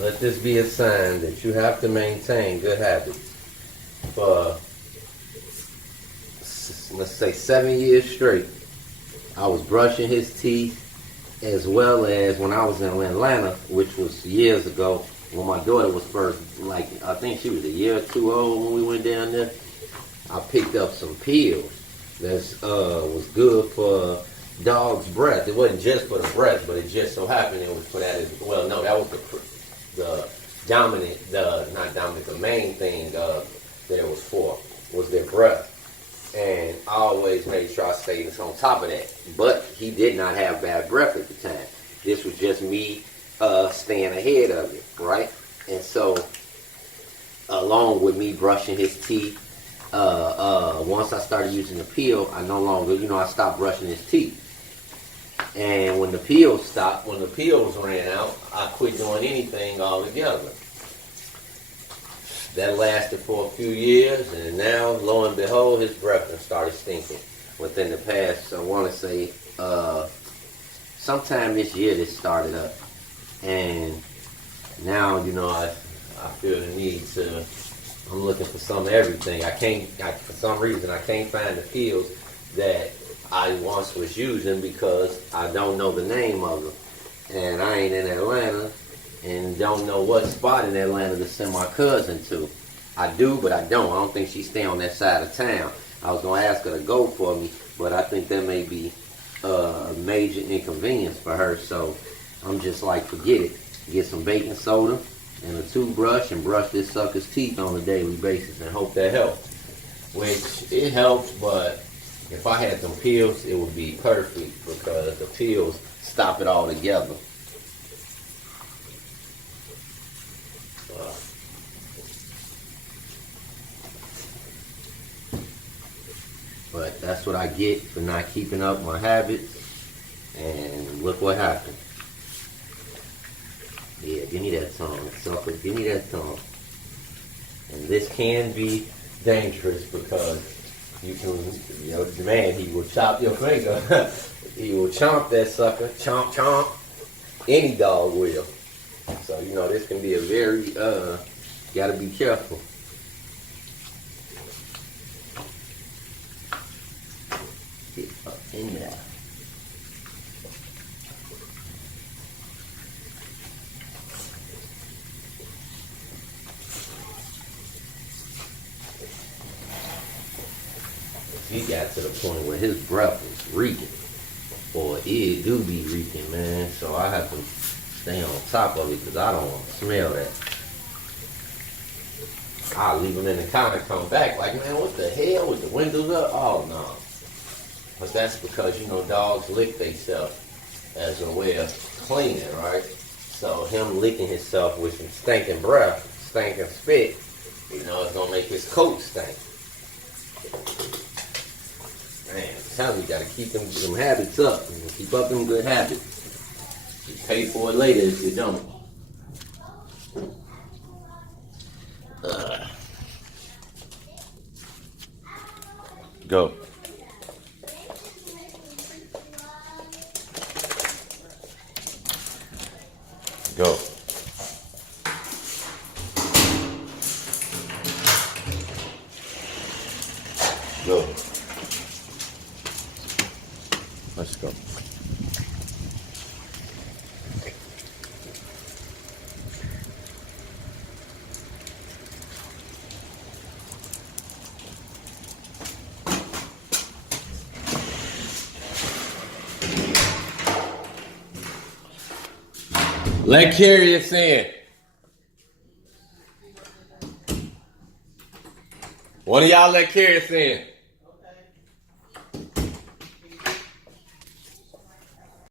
let this be a sign that you have to maintain good habits. For, let's say, 7 years straight, I was brushing his teeth, as well as when I was in Atlanta, which was years ago, when my daughter was first, like, I think she was a year or two old when we went down there. I picked up some pills that was good for dog's breath. It wasn't just for the breath, but it just so happened it was for that as well. No, that was the main thing that it was for, was their breath. And I always made sure I stayed on top of that. But he did not have bad breath at the time. This was just me staying ahead of it, right? And so, along with me brushing his teeth, once I started using the pill, I no longer, I stopped brushing his teeth. And when the pills stopped, when the pills ran out, I quit doing anything altogether. That lasted for a few years, and now, lo and behold, his breath started stinking. Within the past, I want to say, sometime this year this started up. And now, I feel the need to, I'm looking for some of everything. For some reason, I can't find the pills that I once was using because I don't know the name of them. And I ain't in Atlanta and don't know what spot in Atlanta to send my cousin to. I do, but I don't. I don't think she stay on that side of town. I was going to ask her to go for me, but I think that may be a major inconvenience for her. So I'm just like, forget it. Get some baking soda and a toothbrush and brush this sucker's teeth on a daily basis and hope that helps. Which, it helps, but if I had some pills, it would be perfect because the pills stop it all together. But that's what I get for not keeping up my habits. And look what happened. Yeah, give me that tongue, sucker. Give me that tongue. And this can be dangerous because you can, man, he will chop your finger. He will chomp that sucker. Chomp, chomp. Any dog will. So, this can be a very, gotta be careful. Get up in there. He got to the point where his breath was reeking. Or it do be reeking, man. So I have to stay on top of it because I don't want to smell that. I'll leave him in the car and come back like, man, what the hell with the windows up? Oh, no. But that's because, dogs lick themselves as a way of cleaning, right? So him licking himself with some stinking breath, stinking spit, it's going to make his coat stink. Man, sometimes you got to keep them habits up and keep up them good habits. You pay for it later if you don't. Go. Go. Go. Let's go. Let Curious in. One of y'all let Curious in.